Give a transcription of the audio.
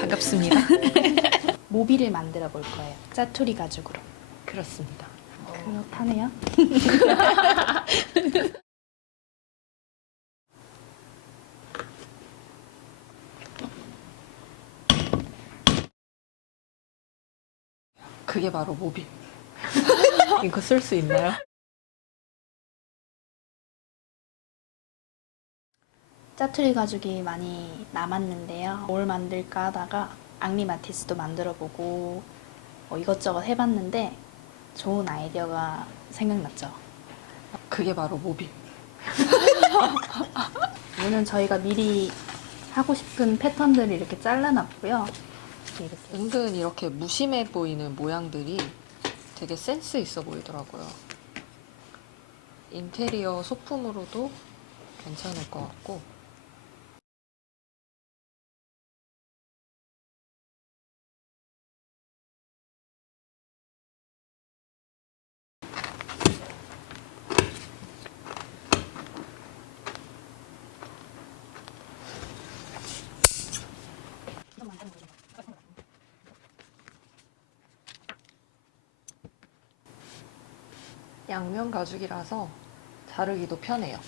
반갑습니다. 모비를 만들어 볼 거예요. 짜투리 가죽으로. 그렇습니다. 그렇다네요. 그게 바로 모빌. 이거 쓸 수 있나요? 짜투리 가죽이 많이 남았는데요. 뭘 만들까 하다가 앙리 마티스도 만들어 보고 뭐 이것저것 해봤는데 좋은 아이디어가 생각났죠. 그게 바로 모빌. 이거는 저희가 미리 하고 싶은 패턴들을 이렇게 잘라놨고요. 이렇게 은근 이렇게 무심해 보이는 모양들이 되게 센스 있어 보이더라고요. 인테리어 소품으로도 괜찮을 것 같고. 양면 가죽이라서 자르기도 편해요.